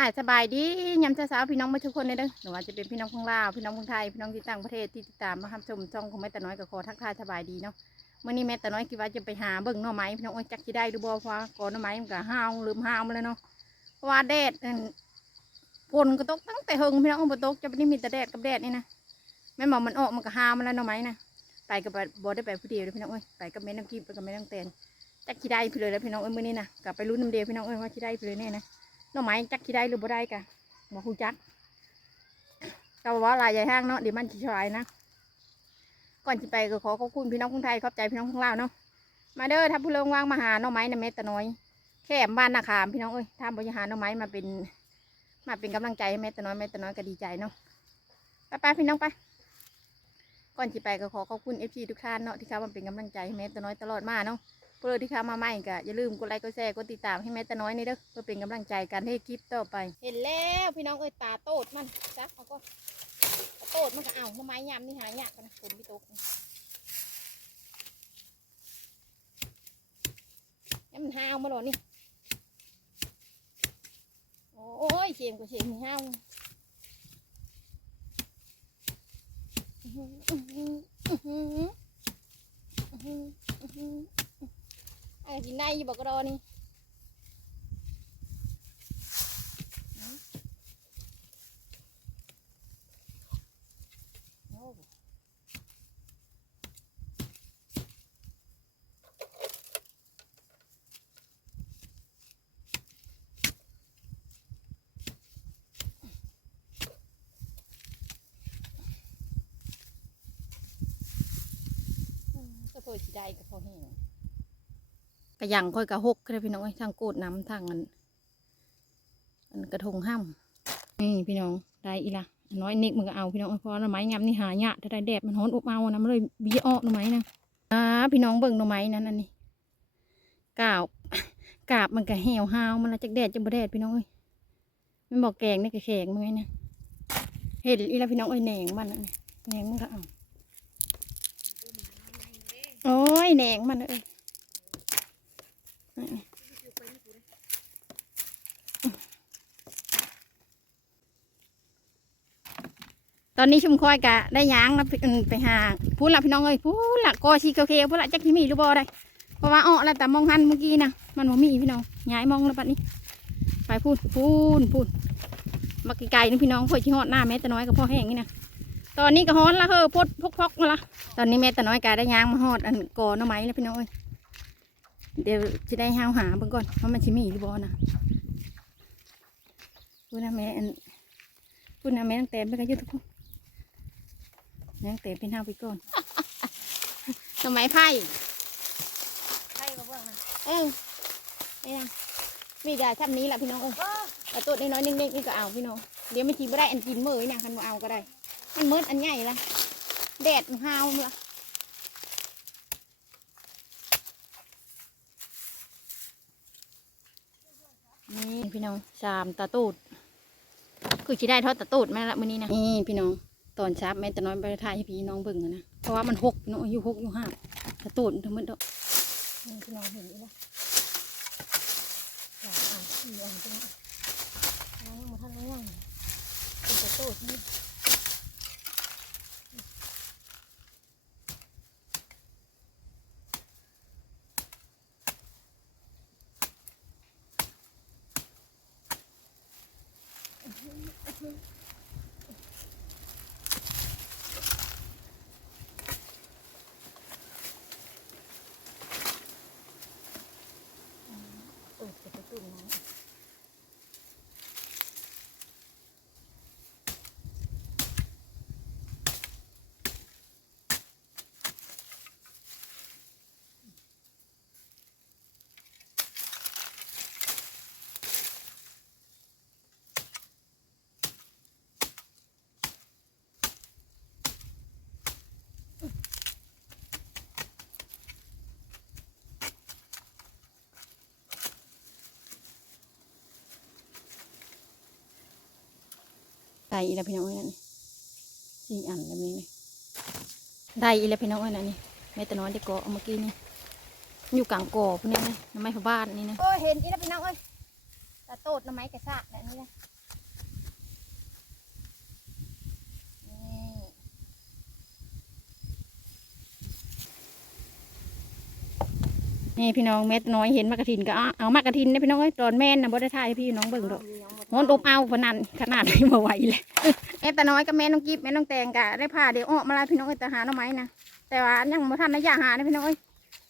ายสบายดียำเช้าสาวๆพี่น้องมาทุกคนเลยเด้อหรือว่าจะเป็นพี่น้องของลาวพี่น้องคนไทยพี่น้องที่ต่างประเทศที่ติดตามมาทำชมช่องของแม่ตาน้อยกับขอทักทายสบายดีเนาะเมื่อนี้แม่ตาน้อยคิดว่าจะไปหาเบิ่งหน่อไม้พี่น้องโอ้จักที่ได้หรือบ่เพราะก่อนหน่อไม้มันก็ห้าวลืมห้าวมาเลยเนาะเพราะว่าแดดฝนก็ตกตั้งแต่เฮงพี่น้องบ่ตกจะไม่ได้มีแต่แดดกับแดดนี่นะแม่หมอกมันออกมันก็ห้าวมาแล้วหน่อไม้นะไปกับบ่ได้ไปผู้เดียวเลยพี่น้องเอ้ยไปกับแม่น้ำกิบไปกับแม่น้ำแตนจักที่ได้พี่เลยแล้วพี่น้องเอ้ยมื้อนี้นะกลับไปรุ่นน้ำเดียวพี่น้องเอ้ยว่าที่ได้พี่เลยแน่นะ หน่อไม้จักที่ได้หรือบ่ได้กะบ่ฮู้จักก็ว่าลายใหญ่ห้างเนาะเดี๋ยวมันสิชายนะ ก่อนสิไปก็ขอขอบคุณพี่น้องคนไทยขอบใจพี่น้องของลาวเนาะ มาเด้อถ้าผู้เลิงว่างมาหาหน่อไม้นะเม็ดตะน้อย แค่บ้านนาคามพี่น้องเอ้ยถ้าบริหารหน่อไม้มาเป็น มาเป็นกำลังใจให้เม็ดตะน้อยเม็ดตะน้อยก็ดีใจเนาะ ไปไปพี่น้องไป ก่อนสิไปก็ขอขอบคุณเอฟซีทุกท่านเนาะที่เข้ามาเป็นกำลังใจให้เม็ดตะน้อยตลอดมาเนาะ เพื่อที่เข้ามาใหม่ก็อย่าลืมกดไลค์กดแชร์กดติดตามให้แม่ตาน้อยนี่เด้อเพื่อเป็นกำลังใจการให้คลิปต่อไป เห็นแล้วพี่น้องเอ้ยตาโตดมันจักเอาก็าโตดมันก็เอาทำไมยำนี่หายากนะฝนพี่ตกนี่มันห้าวมาหรอนี่โอ้ยเชมก็เชมนี่ห้าวอือหืออือหืออือหืออือหือ อันกินได้อยู่บอกกระดอนี่ก็พอสิได้ก็พอแห้ง ยังค่อยกระหกเลยพี่น้องเอ้ทางโกดน้ำทางอันอันกระทงห้ำนี่พี่น้องได้อีละน้อยนิกมันก็เอาพี่น้องเพราะหน่อไม้ยำนี่หายากถ้าได้แดดมันฮ้อนอบเอานะมันเลยบีอ้อหน่อไม้นะอ่าพี่น้องเบิ่งหน่อไม้นั้นอันนี้กาบกาบมันก็เหี่ยวห้าวมันละจากแดดจะบ่แดดพี่น้องเอ้ยมันบอกแกงนี่ก็แข็งมึงไงนะเห็นอีละพี่น้องเอ้ยแหนงมันนนี้แหนงมันก็เอาโอ้ยแหนงมันเอ้ย ตอนนี้ชุมคอยกะได้ยางแล้วไปหาพูดละพี่น้องเอ้ยพูดละกอชีเขียวพูดละจักที่มีหรือบ่ได้เพราะว่าอ้อแล้วแต่มองหันเมื่อกี้นะมันบ่มีพี่น้องย้ายมองแล้วปัดนี้ ไปพูดพูดพูดมาไกลๆนี่พี่น้องเพื่อชิฮอดหน้าแม่แตะน้อยกับพ่อแห้งนี่นะตอนนี้ก็ฮ้อนละเฮ้อพดพกพกมาละตอนนี้แม่แตะน้อยกะได้ยางมาฮอดอันกอหน่อไม้แล้วพี่น้องเอ้ย เดี๋ยวจะได้ห้าวหาเบิ่งก่อนว่ามันชิมีหรือบ่นะพูดนะแม่อันพูดนะแม่ตั้งแต่ไม่กันยุทุกคนนั่งเตะเป็นห้าไปก่อนสมัยไพ่ไพ่มาเบื้องนะเออนี่นะมีแต่ชับนี้แหละพี่น้องเออแต่ตัวน้อยๆนิ่งๆนี่ก็เอาพี่น้องเดี๋ยวไม่ทีไม่ได้อันกินมือนะคันมาเอาก็ได้มันมืดอันใหญ่ละแดดมันห้าวมันละ นี่พี่น้องสามตาตูด คือจะได้ทอดตาตูดไหมละมื้อนี้นะนี่พี่น้องตอนเช้าแม่แต่น้อยไปถ่ายให้พี่น้องเบิ่งอะนะเพราะว่ามันหกเนาะอยู่หกอยู่ห้าตะตูดทั้งหมดเนาะนี่พี่น้องเห็นอยู่แล้วอยากอ่านที่อ่านพี่น้องน้องมาท่านง่วงเป็นตะตูดนี่เออเป็นตะตูดน้อง ได้อีแล้วพี่น้องเอ้ยนั่นนี่สี่อันแบบนี้นี่ได้อีแล้วพี่น้องเอ้ยนั่นนี่แม่แต่น้อยได้เกาะเอาเมื่อกี้นี่อยู่กลางกอพวกนี้นะน้ำไม้พะบ้านนี่นะโอ้เห็นอีแล้วพี่น้องเอ้ยตาโตดหน่อไม้กระซากแบบนี้นะนี่นี่พี่น้องเม็ดน้อยเห็นมากระถินก็เอาเอามากระถินนะพี่น้องเอ้ยตอนแม่นนะบ่ได้ถ่ายให้พี่น้องเบิ่งดอก โหนอบเอาพนันขนาดนี้มาไหวเลยแม่ตาน้อยกับแม่น้องกิฟแม่น้องแตงกะได้พาเดี๋ยวออกมาลาพี่น้องเอตหาหน่อไม้นะแต่ว่ายังบ่ทันได้อยากหานะพี่น้องเอ้ย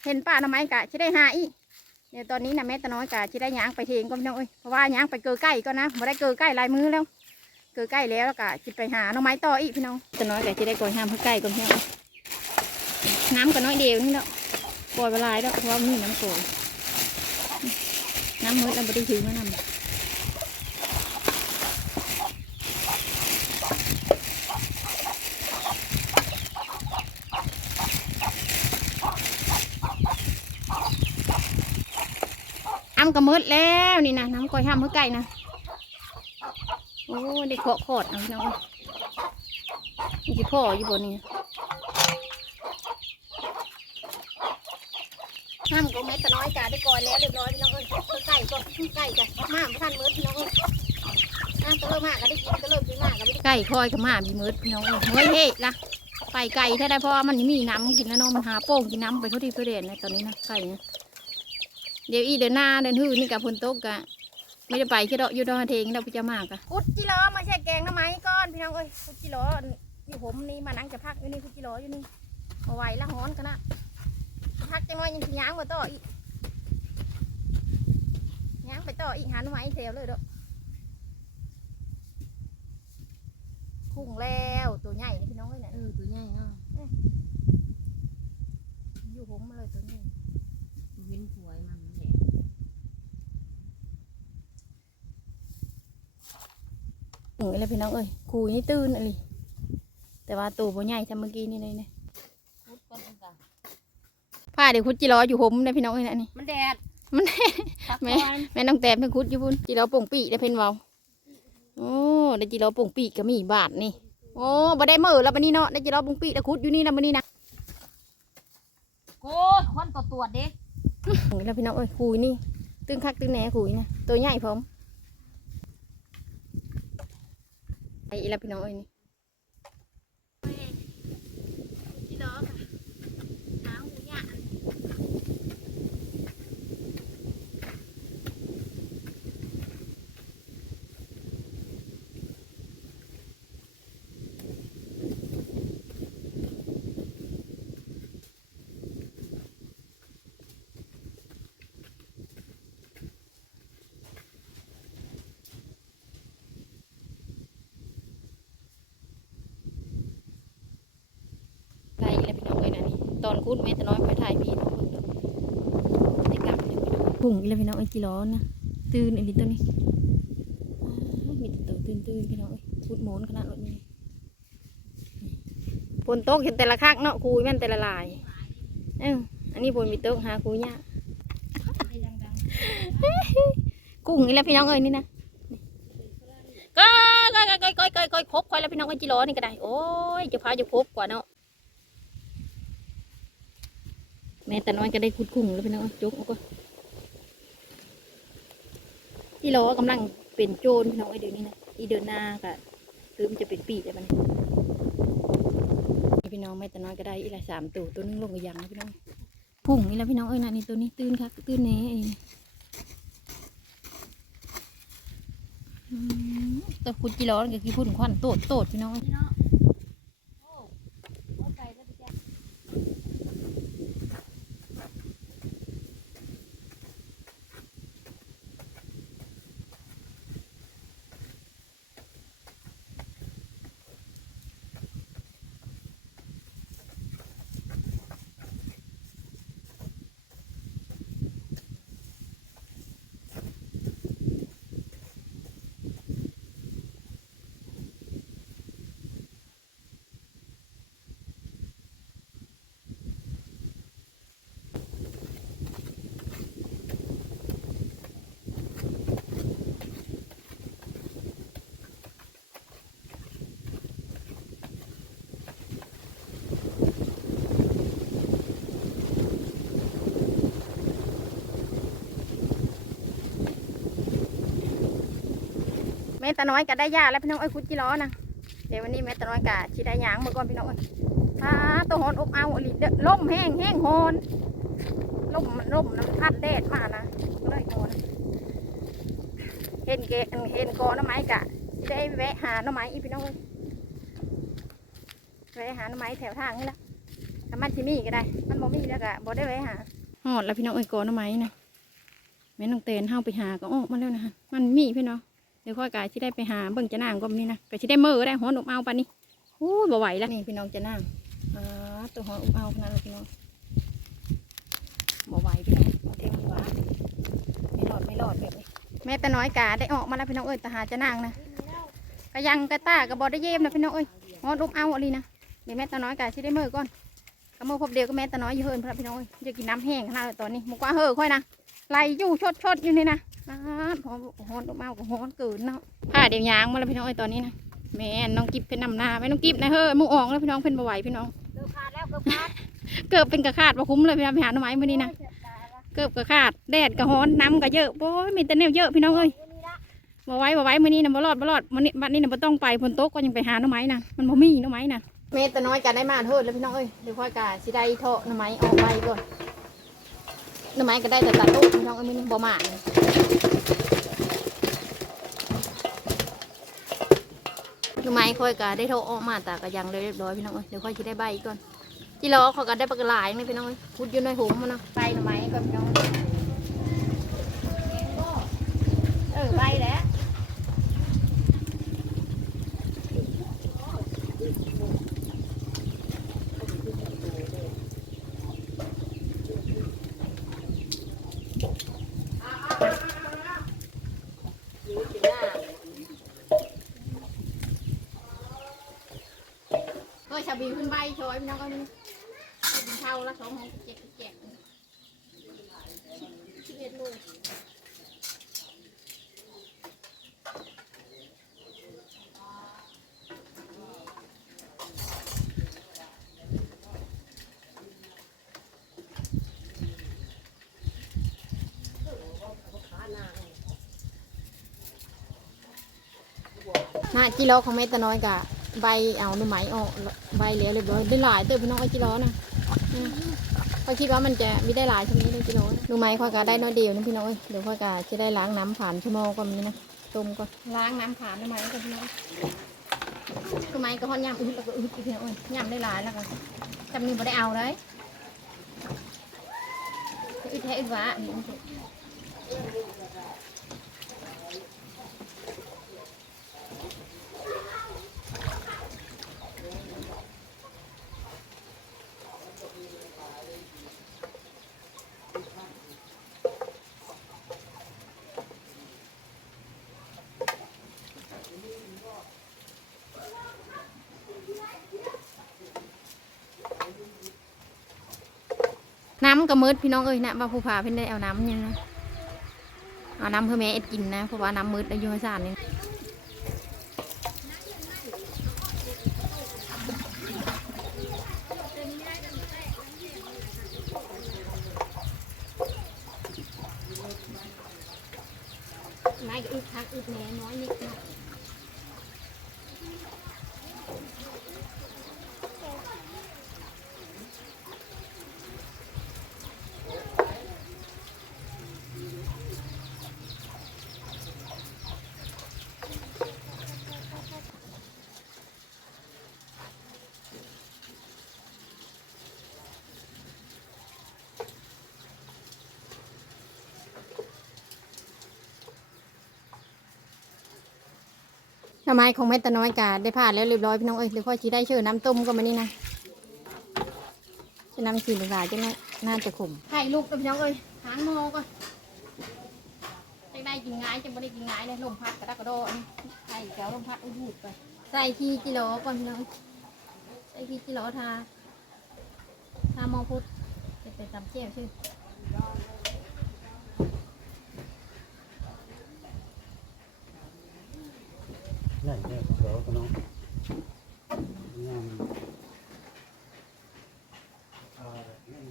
เห็นป้าหน่อไม้กะจะได้หาอีเดี๋ยวตอนนี้นะแม่ตาน้อยกะจะได้ย่างไปเทงก็พี่น้องเอ้ยเพราะว่าย่างไปเกือใกล้ก็นะมาได้เกือใกล้ลายมือแล้ว เกือใกล้แล้วกะจะไปหาหน่อไม้ต่ออีกพี่น้องตาน้อยกะจะได้ก่อยห้ามเพื่อใกล้ก่อนพี่น้องน้ำก็น้อยเดียวนี่เนาะปล่อยเวลาแล้วเพราะว่ามีน้ำโกยน้ำมืดเราไม่ได้ถือมานำ น้ำก็มืดแล้วนี่นะน้ำก่อยห้ามเพื่อใกล้นะโอ้ได้เคาะขอดเอาพี่น้องอ้ยนี่พ่ออยู่บนนี้ห้ามก็แม่ตะน้อยกาได้ก่อนแล้วเรียบร้อยพี่น้องเอ้ยเพื่อไก่ก่อนไก่จ้ะห้ามท่านมืดพี่น้องเอ้ยน้ำตะเริ่มมากก็ได้กินตะเริ่มกินมากก็ไม่ได้ไก่คอยกับหมามีมืดพี่น้องเอ้ยเฮ้ยเฮ้ละไปไก่ถ้าได้เพราะว่ามันยังมีน้ำกินแล้วเนาะมันหาโป่งกินน้ำไปเท่าที่เพื่อเด่นในตอนนี้นะไก่ เดี๋ยวอีเดินหน้าเดินหื้อนี่กับพนโต๊ะกะไม่ได้ไปแค่ดอกอยู่ดอกเทงเราไปจะมากอะกุดจิโร่มาใช่แกงน้ำไม้ก้อนพี่น้องเอ้ยกุดจิโร่อยู่ผมนี่มานั่งจะพักอยู่นี่กุดจิโร่อยู่นี่มาไหวละฮ้อนกันนะพักจังหน่อยยังสิย้างมาต่ออีกย้างไปต่ออีกหันไม้เซลเลยเด้อคุ้งแล้วตัวใหญ่นี่พี่น้องเอ้ยเนี่ยเออตัวใหญ่เนาะอยู่ผมมาเลยตัวใหญ่ เว้นผัวมันแหละ คุ้งเลยพี่น้องเอ้ยคุยนี่ตื่นอะไรแต่ว่าตัวบ่ใหญ่ทำเมื่อกี้นี่เลยเนี่ยพุดก้อนกันผ้าเดี๋ยวคุดจิรออยู่ผมเนี่ยพี่น้องเอ้ยนะนี่มันแดดมันพักแม่ก่อนแม่น้องแต้มเพิ่งคุดอยู่พุ่นจิรอป่งปีได้เพิ่นเว้าโอ้ได้จิรอป่งปีก็มีบาทนี่โอ้บ่ได้มือแล้วบัดนี้เนาะได้จิรอป่งปีแล้วคุดอยู่นี่แล้วบัดนี้นะโอ้ยควันตัวตรวจเด็กโอ้ยแล้วพี่น้องเอ้ยคุยนี่ตึงคักตึงแหน่คุยนะตัวใหญ่พร้อม ไอ้อีแล้วพี่น้องเอ้ยนี่ไก่อีแล้วพี่น้องเอ้ยนะนี่ตอน คุดแม่แต่น้อยไปถ่ายพี่น้องเบิ่งเด้อได้กลับเลยพี่น้องพุ่งอีแล้วพี่น้องเอ้ยกี่ล้อนะตื่นอีหลิตัวนี้อ้าวมีแต่ตัวตื่นตื่นๆพี่น้องเอ้ยคุดโหมนขนาดนี้ฝนตกเห็นแต่ละคักเนาะคุยแม่นแต่ละลายเอออันนี้ฝนมีตกหาคุยยากกุ้งนี่แหละพี่น้องเอ้ยนี่นะก็ก็ก็ก็ก็ก็ก็ครบคอยแล้วพี่น้องเอ้ยจิโร่นี่ก็ได้โอ้ยจะพาจะครบกว่าเนาะ แม่แต่น้อยก็ได้คุดกุ้งแล้วพี่น้องเอ้ยจกเอาก็จิโร่กำลังเป็นโจรพี่น้องเอ้ยเดี๋ยวนี้นะอีเดินหน้าก็คือมันจะเป็นปีกแล้วมันนี่พี่น้องแม่แต่น้อยก็ได้อีละสามตัวตัวนึงลงกับยางนะพี่น้องพุ่งนี่แหละพี่น้องเอ้ยนะนี่ตัวนี้ตื่นค่ะตื่นแน่เองอืมแต่คุณจิร้อนกับกี่พุ่นควันโตดโตดพี่น้อง ม่ตาน้อยก็ได้ยาแล้วพี่น้องเอ้ยคุดจิล้อนะเดี๋ยววันนี้แม่ตาน้อยกะชิได้ยางมาก่อนพี่น้องเอ้ยถ้าตัวหอนอบเอาอลิเด้อล่มแห้งแห้งหอนล่มล่มน้ำพัดแดดมานะเลยหอนเห็นเกะเห็นกอน้ำไม้กะได้แวะหาน้ำไม้อีพี่น้องเอ้แวะหาน้ำไม้แถวทางนี่ละถ้ามันที่มีก็ได้ มันบ่มีแล้วก็บ่ได้แวะหาหอดแล้วพี่น้องเอ้ยกอน้ำไม้นะแม่น้องเตนเฮาไปหาก็ออกมาแล้วนะมันมีพี่น้อง เดี๋ยวค่อยกายที่ได้ไปหาเบิ่งจะนางก็นี่นะก็ที่ได้มือได้หัวหนุ่มเอาปานนี้โอ้ยบ่ไหวแล้วนี่พี่น้องจะนางอ่าตัวหัวอุ้มเอาขนาดนั้นพี่น้องบ่ไหวพี่น้องเอาเทวดาไม่รอดไม่รอดแบบนี้แม่แต่น้อยกาได้ออกมาแล้วพี่น้องเอ้ยแต่หาจะนางนะก็ยังกระตาก็บ่ได้เย็บนะพี่น้องเอ้ยหัวอุ้มเอาอะไรนะเดี๋ยวแม่แต่น้อยกาที่ได้มือก่อนก็มือพบเดียวก็แม่แต่น้อยอยู่เฮิร์นพระพี่น้องเอ้ยจะกินน้ำแห้งขนาดตอนนี้มุกว่าเฮ้อค่อยนะไหลอยู่ชดชดๆอยู่นี่นะ น้าพอฮอนออกมาก็ฮอนเกินเนาะผ้าเดี๋ยวยางมาแล้วพี่น้องเอ้ยตอนนี้นะแม่น้องกิบเป็นนำหนาไว้น้องกิบนะเฮ้ยมูออกแล้วพี่น้องเป็นบ่ไหวพี่น้องเกือบขาดแล้วเกือบขาดเกือบเป็นกระขาดว่าคุ้มเลยพี่น้องไปหาหน่อไม้มื้อนี้นะเกือบกระขาดแดดกระฮอนน้ำก็เยอะโอ้ยมีแต่แนวเยอะพี่น้องเอ้ยบ่ไหว้บ่ไหว้มื้อนี้นะบ่รอดบ่รอดมื้อนี้บัดนี้นะบ่ต้องไปฝนตกก็ยังไปหาหน่อไม้นะมันบ่มีหน่อไม้นะเมตน้อยกันได้มาเถิดแล้วพี่น้องเอ้ยเดี๋ยวค่อยกะสิได้เทาะหน่อไม้ออกไปก่อน หน่อไม้ก็ได้แต่ตัดลูกพี่น้องเอ้ยมื้อนี้บ่มาคือไม้ค่อยก็ได้โทออกมาแต่ก็ยังเลยเรียบร้อยพี่น้องเอ้ยเดี๋ยวค่อยจะได้ใบอีกก่อนที่เราเขาก็ได้ปลากระหลายนี่พี่น้องเอ้ยพุดอยู่ในหูมันนะใบหน่อไม้ก็พี่น้องเออใบแล้วก็ชาบี ขึ้นใบช่วยพี่น้องก็นี่กินข้าละสองหกเจ็ดเจ็ดสิบเอ็ดโลนะจิโร่ของแม่ตะน้อยกะใบเอาหนูไหมออก ใบเหลือเรียบร้อยได้หลายเติบพี่น้องไอ้จิโร่นะอืมข้อยคิดว่ามันจะไม่ได้หลายเช่นี้เลยจิโร่หนูไหมข้อยกะได้น้อยเดียวนะพี่น้องเอ้ยเดี๋ยวข้อยกะจะได้ล้างน้ำผ่านชั่วโมงก่อนนี่นะต้มก่อนล้างน้ำผ่านหนูไหมก่อนพี่น้องหนูไหมก็ฮอนยำอึดแล้วก็อึดอีกพี่น้องเอ้ยยำได้หลายแล้วก็จำนี้บ่ได้เอาเลยอึดแท้อึดหวะอัน กน้ำก็มืดพี่น้องเอ้ยนะว่าผู้พาเพิ่นได้เอาน้ำยังนะเอาน้ำเพื่อแม่เอ็ดกินนะเพราะว่าน้ำมืดอายุให้สานนี่ไม้อึดพักอึดแหน่น้อยนิดหน่อย ไมของแม่ตะน้อยกาได้ผ่านแล้วเรียบร้อยพี่น้องเอ้ยเดี๋ยวค่อยชีได้เชื่อน้ำต้มก็มานี่นะจะน้ำสีหลายๆจะน่าน่าจะขมไข่ลูกกับพี่น้องเอ้ยหางโมก่อนจะได้กินง่ายจะไม่ได้กินง่ายเลยลมพัดกระดักกระโดดอันนี้ไข่แก้วลมพัดอุ้ยหูดไปใส่ขี้จิโร่ก่อนพี่น้องใส่ขี้จิโร่ทาทามองพุทธจะเป็นตำเจียวชื่อ ใหญ่เนี่ยเดี๋ยวก็น้องงามอ่านี่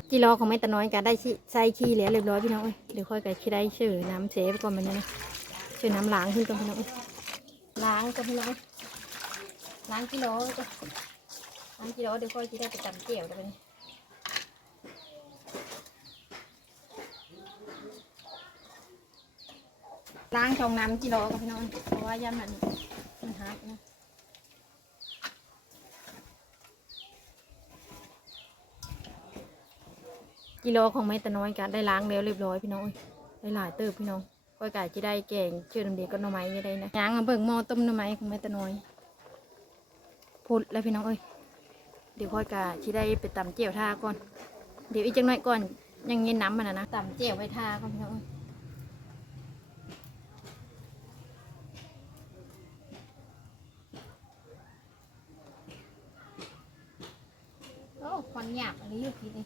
เกิโลของแม่ตะน้อยก็ได้ชิใส่ขี้แล้วเรียบร้อยพี่น้องเอ้ยเดี๋ยวค่อยก็ขี้ได้เชื่อน้ำเชฟก่อนมันนี้นะชื่อน้ำล้างขึ้นก่อนพี่น้องเอ้ยล้างก่อนพี่น้องล้างกิโลก็ล้างกิโลเดี๋ยวค่อยจะได้ไปตำเจียวเดี๋ยวไปนี่ล้างชองน้ำกิโลกับพี่น้องเพราะว่าย่ามันมันหักนะ กิโลของแม่ตะน้อยกันได้ล้างแล้วเรียบร้อยพี่น้องเอ้ยได้หลายเติบพี่น้องก้อยไก่จะได้แกงเชื่อน้ำเดียก็หน่อไม้ไม่ได้นะย่างเบิ่งหม้อต้มหน่อไม้ของแม่ตะน้อยพูดแล้วพี่น้องเอ้ยเดี๋ยวก้อยไก่จะได้ไปตำเจียวท่าก่อน เดี๋ยวอีกจังหน่อยก่อนยังเย็นน้ำมันนะตำเจียวไว้ท่าก่อนพี่น้องเอ้ยโอ้ควันหยาบอันนี้อยู่ที่นี้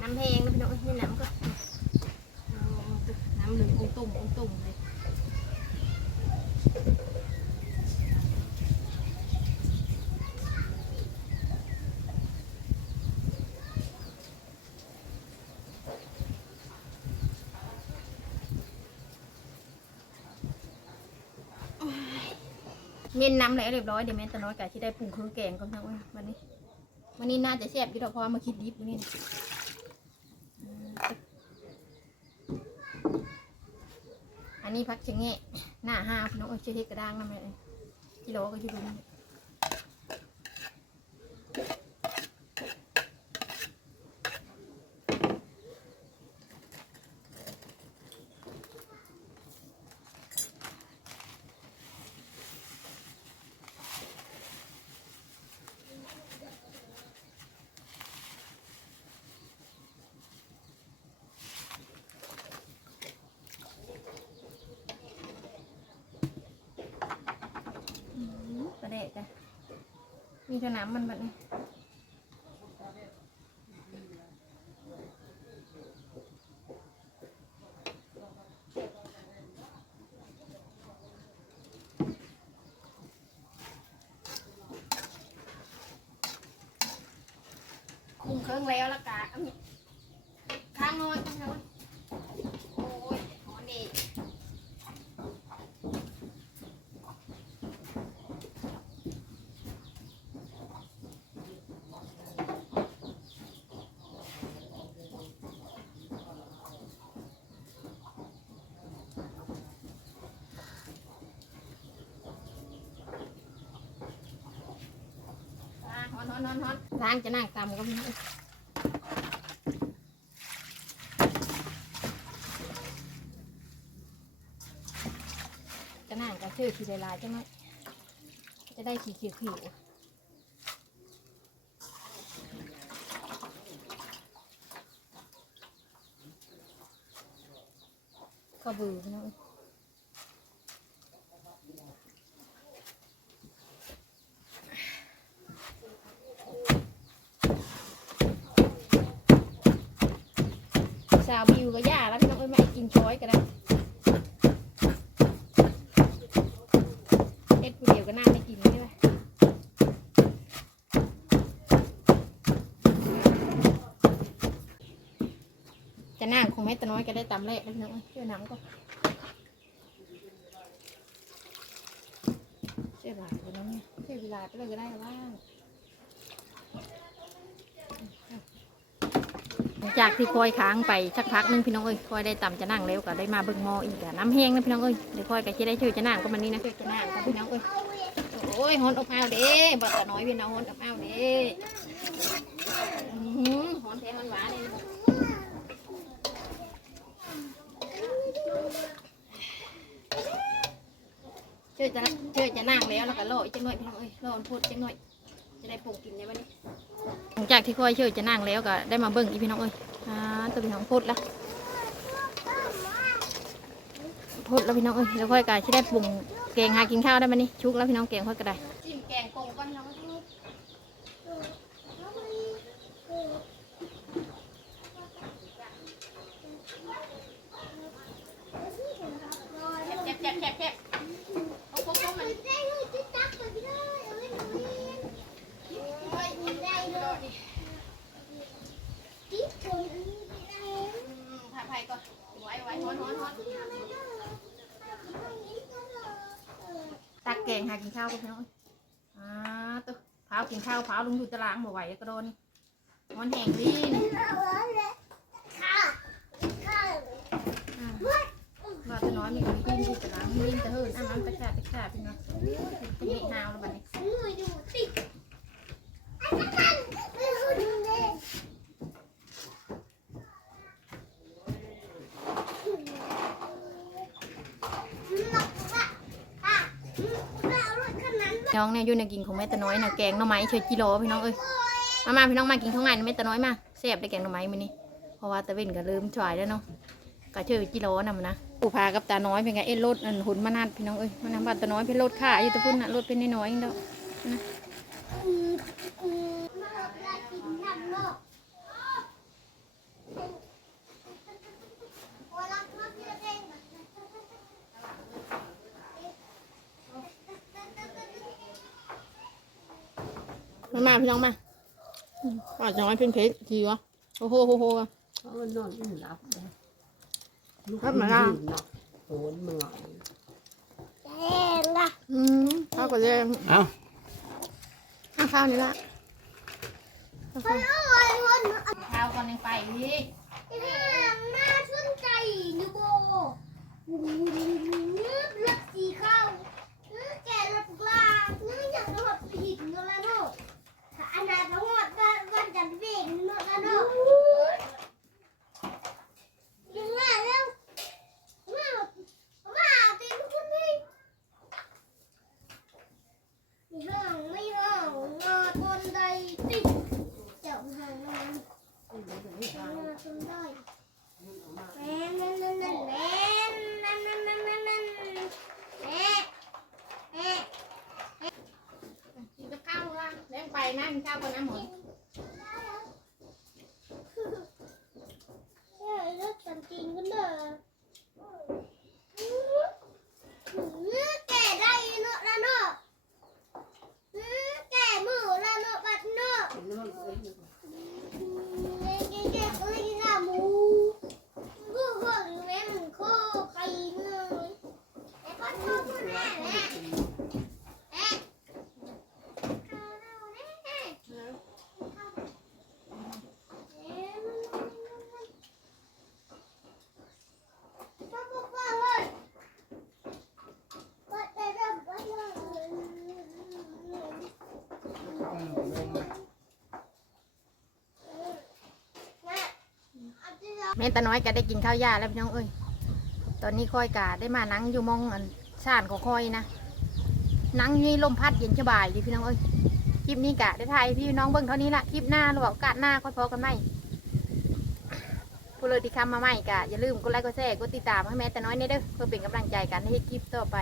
น้ำแพงนะพี่น้องนี่น้ำก็เอาน้ำเหลืององตุ่มองตุ่มเลย เย็นน้ำแล้วเรียบร้อยเดี๋ยวแม่ตะน้อยกะที่ได้ปรุงเครื่องแกงก็ทั้งวันนี้วันนี้น่าจะแซ่บอยู่ดอกเพราะมาคิดดิบนี่อันนี้พักเชงเง่หน้าห้าพน้องเอ้ยเชื่อเฮ็ดกระด้างนะแม่นไหมกิโลก็อยู่ตรงนี้ มีแต่น้ำมันแบบนี้คุมเครื่องแล้วละกะเอาข้างนอนข้างนอนโอ้ยหอนเด็ก อะฮอนฮอนฮ อนฮอนล้างจะนั่งตำก็มีจะนั่งก็ชื่อขีดลายๆใช่ไหมจะได้ขีดเขียวผิวก็บือนะ บิวก็ย่าแล้วพี่น้องเอ้ยมากินช้อยกันนะเอ็ดผู้เดียวก็น่าไม่กินใช่ไหมจะนั่งคงไม่ตะน้อยก็ได้ตำเละแล้วพี่น้องเอ้ยเชื่อน้ำก็เชื่อหลายไปแล้วเนี่ยเชื่อเวลาไปเลยก็ได้ว่าง หลัง จากที่คอยค้างไปสักพักหนึงพี่น้องเอ้ยคอยได้ต่ำจะนั่งเร็วก็ได้มาเบิ่งมออีกอะน้ำแห้งนะพี่น้องเอ้ยเดี๋ยวคอยก็จะได้ช่วยจะนั่งก็มันนี่นะช่วยจะนั่งก็พี่น้องเอ้ยโอ้ยฮอนอบอ้าวเด้บัดตะน้อยพี่น้องฮอนอบอ้าวเด้อื้อหือฮอนแท้ฮอนหวานเลยช่วยจะช่วยจะนั่งแล้วแล้วก็รออีกจังหน่อยพี่น้องเอ้ยรอมันพูดจังหน่อย จะได้ปรุงกินได้บ้านี้หลังจากที่ค่อยเชื่อจะนั่งแล้วก็ได้มาเบิ่งอีพี่น้องเอ้ยอ่าตัวพี่น้องพูดละพุดแล้วพี่น้องเอ้ยแล้วค่อยกาที่ได้ปรุงแกงหากินข้าวได้ไหมนี่ชุกแล้วพี่น้องแกงค่อยก็ได้จิ้มแกงกงก่อนน้องแคบแคบแคบแคบเอาพวกพวกมันผ่าไผ่ก่อนไว้ไว้ฮ้อนฮ้อนฮ้อน ตักแกงหากินข้าวกันพี่น้องอ่าตัวเผากินข้าวเผาลงอยู่ตารางบ่ไหวก็โดนฮ้อนแห้งดีนว่าจะน้อยมีคนกินอยู่ตารางมีแต่เฮิร์นอันนั้นตะขาดตะขาดพี่น้องเป็นเห็ดหาวแล้วบัดนี้ น้องเนี่ยอยู่ในกินของแม่ตะน้อยนะแกงหน่อไม้เชยจิโร่พี่น้องเอ้ยมามาพี่น้องมากินข้างในแม่ตะน้อยมาแซ่บได้แกงหน่อไม้มื้อนี้เพราะว่าตะเวนก็ลืมช่วยแล้วเนาะก็เชยจิโร่นำนะปู่พากับตาน้อยเป็นไงเอ้รถอันหุ่นมานาดพี่น้องเอ้ยมานำบ้านตาน้อยเป็นรถข่าอยู่ตะพุ่นน่ะรถเป็นน้อยๆเองเด้อนะ มามาพี่น้องมาอืมป้าน้อยเพิ่นเพชรทีวะโอ้โหโหโหเพราะมันนอนไม่หลับเลยครับมาล่ะโอนมึงอะอืมข้าวก็เลยเอ้าข้าวข้าวนี่ละข้าวข้าวก่อนยังไปอีกน่าสนใจนูโบนึกเลือกสีข้าวนึกแกะรถกลางนึกอยากรถผิดนั่นละเนาะอันนั้นทั้งหมดวันวันจันทร์เวงนั่นละเนาะยังไงแล้วมามาเป็นคนนี้ไม่ห้องไม่ห้องนอนบนใดติดเจ้าห้องนอน กินกับข้าวละเล่นไปนั่งข้าวก่อนนะหมด แก่ได้เนาะละเนาะแก่มือละเนาะบัดเนาะ แก่ๆก็เลยกินหมูกูก็หรือแม่มันโคไข่เลยไอ้ป้าชอบมันแน่แน่แน่ข้าวเราแน่แน่ป้าป้าป้าเฮ้ยป้าแต่เราป้าเรา แม่ตาน้อยก็ได้กินข้าวยาแล้วพี่น้องเอ้ยตอนนี้ค่อยกาได้มานั่งอยู่มองอันชานของค่อยนะนั่งอยู่นี่ลมพัดเย็นสบายดีพี่น้องเอ้ยคลิปนี้กะได้ถ่ายพี่น้องเบิ่งเท่านี้ละคลิปหน้าหรือว่าโอกาสหน้าค่อยพอกันไหมผู้เลยที่คำมาใหม่กะอย่าลืมกดไลค์กดแชร์กดติดตามให้แม่ตาน้อยนี่เด้อเพื่อเป็นกำลังใจกันให้คลิปต่อไป